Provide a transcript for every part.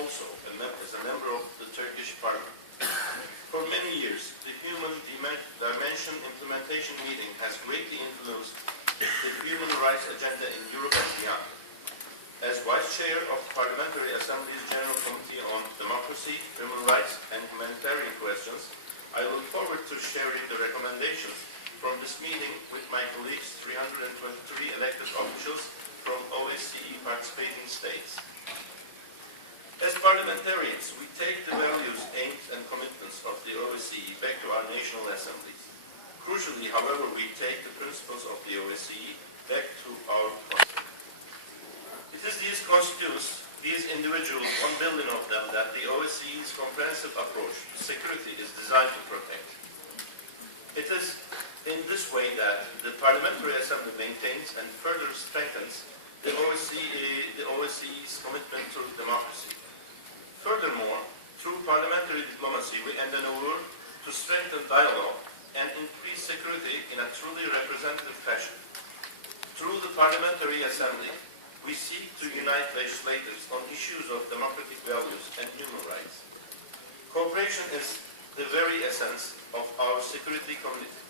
also as a member of the Turkish Parliament. For many years, the Human Dimension Implementation Meeting has greatly influenced the human rights agenda in Europe and beyond. As Vice Chair of the Parliamentary Assembly's General Committee on Democracy, Human Rights and Humanitarian Questions, I look forward to sharing the recommendations from this meeting with my colleagues, 323 elected officials from OSCE participating states. As parliamentarians, we take the values, aims and commitments of the OSCE back to our national assemblies. Crucially, however, we take the principles of the OSCE back to our country. It is these constituents, these individuals, 1 billion of them, that the OSCE's comprehensive approach to security is designed to protect. It is in this way that the Parliamentary Assembly maintains and further strengthens the OSCE's commitment to democracy. Furthermore, through parliamentary diplomacy, we endeavor to strengthen dialogue and increase security in a truly representative fashion. Through the Parliamentary Assembly, we seek to unite legislators on issues of democratic values and human rights. Cooperation is the very essence of our security community.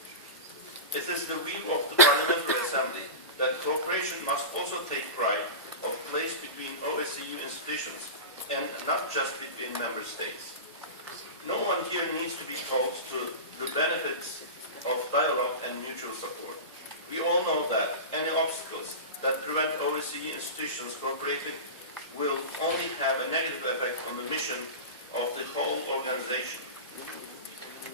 It is the view of the Parliamentary Assembly that cooperation must also take pride of place between OSCE institutions and not just between member states. No one here needs to be told to the benefits of dialogue and mutual support. We all know that any obstacles that prevent OSCE institutions cooperating will only have a negative effect on the mission of the whole organization.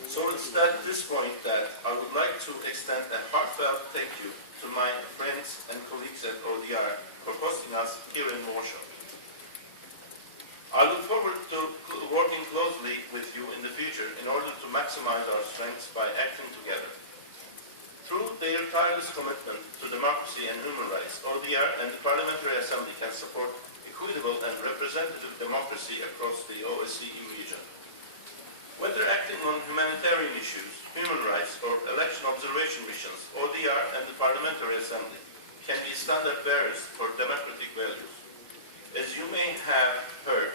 So it's at this point that I would like to extend a heartfelt thank you to my friends and colleagues at ODIHR for hosting us here in Warsaw. I look forward to working closely with you in the future in order to maximize our strengths by acting together. Through their tireless commitment to democracy and human rights, ODIHR and the Parliamentary Assembly can support equitable and representative democracy across the OSCE region. Whether acting on humanitarian issues, human rights, or election observation missions, ODIHR and the Parliamentary Assembly can be standard bearers for democratic values. As you may have heard,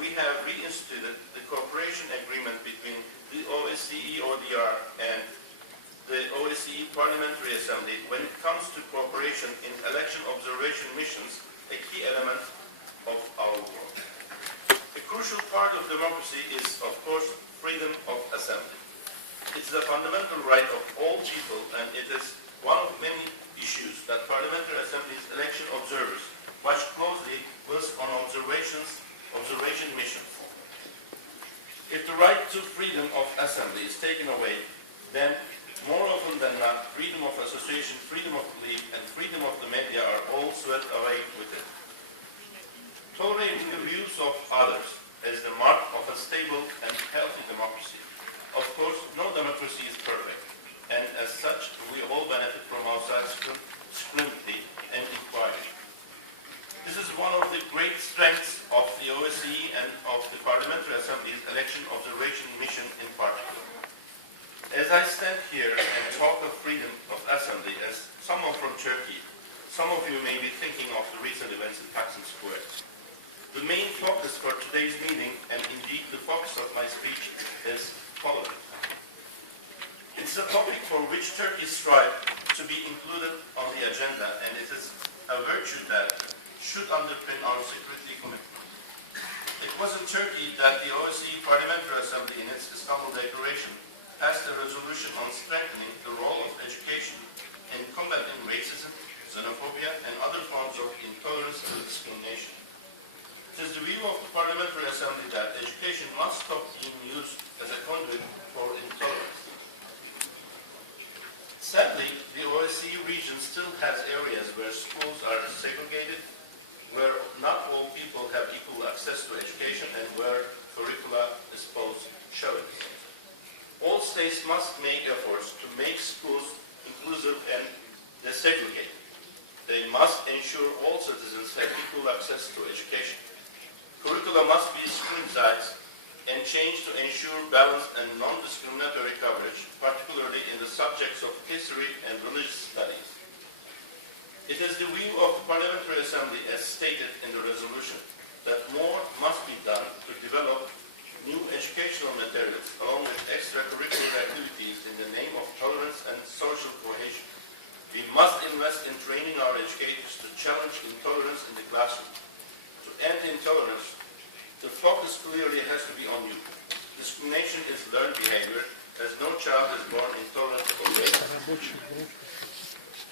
we have reinstituted the cooperation agreement between the OSCE ODIHR and the OSCE Parliamentary Assembly when it comes to cooperation in election observation missions, a key element of our work. A crucial part of democracy is, of course, freedom of assembly. It's the fundamental right of all people, and it is one of many issues that Parliamentary Assembly's election observers watch closely whilst on observation missions. If the right to freedom of assembly is taken away, then more often than not, freedom of association, freedom of belief, and freedom of the media are all swept away with it. Tolerating the views of others is the mark of a stable and healthy democracy. Of course, no democracy is perfect, and as such, we all benefit from outside scrutiny and inquiry. This is one of the great strengths of the OSCE and of the Parliamentary Assembly's election observation mission in particular. As I stand here and talk of freedom of assembly as someone from Turkey, some of you may be thinking of the recent events in Taksim Square. The main focus for today's meeting, and indeed the focus of my speech, is tolerance. It's a topic for which Turkey strives to be included on the agenda, and it is a virtue that should underpin our security commitment. It was in Turkey that the OSCE Parliamentary Assembly, in its Istanbul Declaration, passed a resolution on strengthening the role of education in combating racism, xenophobia, and other forms of intolerance and discrimination. It is the view of the Parliamentary Assembly that education must stop being used as a conduit for intolerance. Sadly, the OSCE region still has areas where schools are segregated, where not all people have equal access to education, and where curricula expose chauvinism. All states must make efforts to make schools inclusive and desegregated. They must ensure all citizens have equal access to education. Curricula must be scrutinized and changed to ensure balanced and non-discriminatory coverage, particularly in the subjects of history and religious studies. It is the view of the Parliamentary Assembly, as stated in the resolution, that more must be done develop new educational materials along with extracurricular activities in the name of tolerance and social cohesion. We must invest in training our educators to challenge intolerance in the classroom. To end intolerance, the focus clearly has to be on youth. Discrimination is learned behavior, as no child is born intolerant or racist.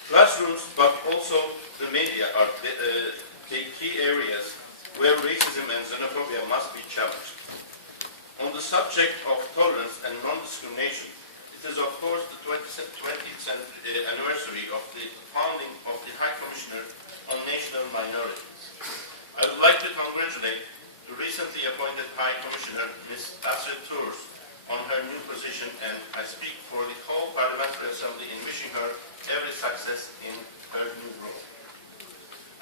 Classrooms, but also the media, are the key areas where racism and xenophobia must be challenged. On the subject of tolerance and non-discrimination, it is of course the 20th anniversary of the founding of the High Commissioner on National Minorities. I would like to congratulate the recently appointed High Commissioner, Ms. Asya Tours, on her new position, and I speak for the whole Parliamentary Assembly in wishing her every success in her new role.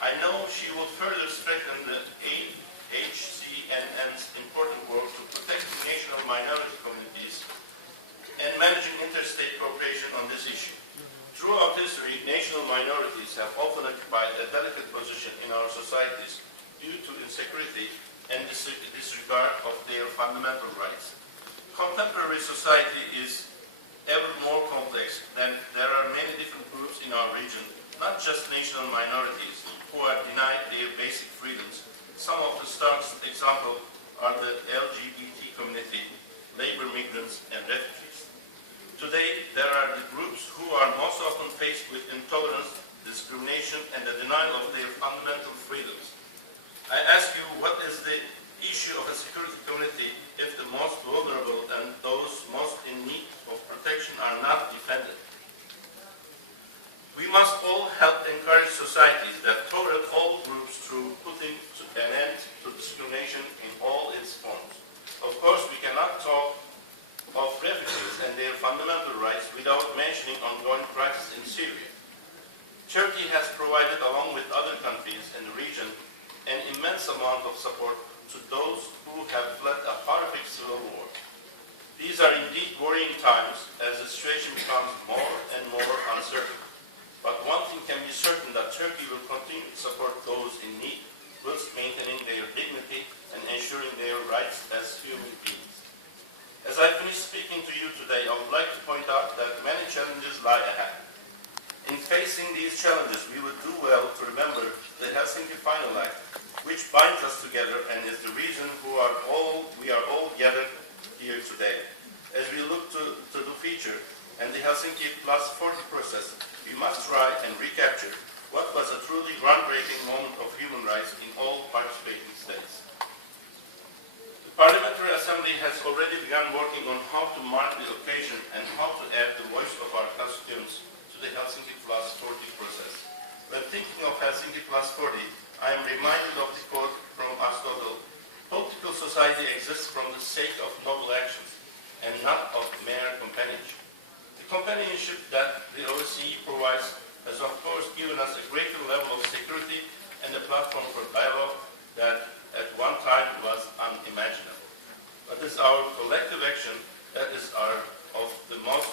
I know she will further strengthen the HCNN's important work to protect the national minority communities and managing interstate cooperation on this issue. Throughout history, national minorities have often occupied a delicate position in our societies due to insecurity and disregard of their fundamental rights. Contemporary society is ever more complex, than there are many different groups in our region, not just national minorities, who are denied their basic freedoms. Some of the starkest examples are the LGBT community, labor migrants, and refugees. Today, there are the groups who are most often faced with intolerance, discrimination, and the denial of their fundamental freedoms. I ask you, what is the issue of a security community if the most vulnerable and those most in need of protection are not defended? We must all help encourage societies that tolerate all groups through putting an end to discrimination in all its forms. Of course, we cannot talk of refugees and their fundamental rights without mentioning ongoing crisis in Syria. Turkey has provided, along with other countries in the region, an immense amount of support to those who have fled a horrific civil war. These are indeed worrying times as the situation becomes more and more uncertain. But one thing can be certain, that Turkey will continue to support those in need, whilst maintaining their dignity and ensuring their rights as human beings. As I finish speaking to you today, I would like to point out that many challenges lie ahead. In facing these challenges, we would do well to remember the Helsinki Final Act, which binds us together and is the reason we are all gathered here today. As we look to the future and the Helsinki Plus 40 process, we must try and recapture what was a truly groundbreaking moment of human rights in all participating states. The Parliamentary Assembly has already begun working on how to mark the occasion and how to add the voice of our constituents to the Helsinki Plus 40 process. When thinking of Helsinki Plus 40, I am reminded of the quote from Aristotle: "Political society exists from the sake of noble actions and not of mere companionship." The companionship that the OSCE provides has of course given us a greater level of security and a platform for dialogue that at one time was unimaginable. But it's our collective action that is of the most